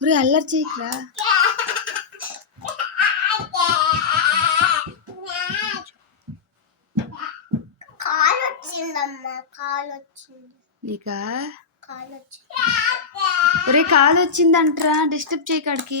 ఒరే అల్లరి చేయకురా. నీకా? ఒరే కాలు వచ్చిందంట్రా డిస్టర్బ్ చేయకాడికి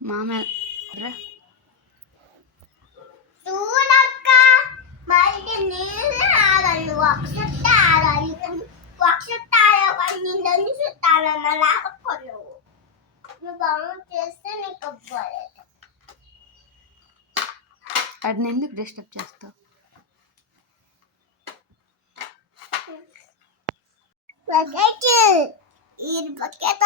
మామ రా చూడక్క మళ్ళీ నీళ్ళు ఆగాలి ఒక చుట్ట ఆగాలి ఒక చుట్ట ఆగాలి నన్ను చుట్టాను మళ్ళీ ఆగకూడదు నువ్వు బాగా చేస్తే నీకు అవ్వలేదు వాడిని ఎందుకు డిస్టర్బ్ చేస్తావు బకెట్ ఇది బకెట్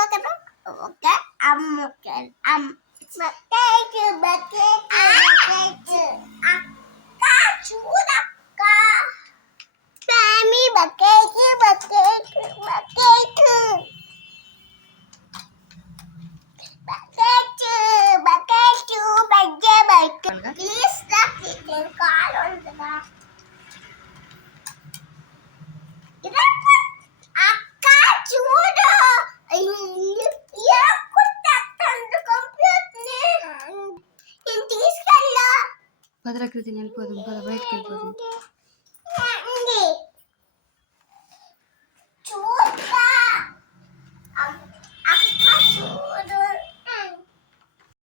ಭದ್ರಾಕೃತಿ ನೆನಪು ಬಯಟ್ ಕೇಳ್ಬೋದು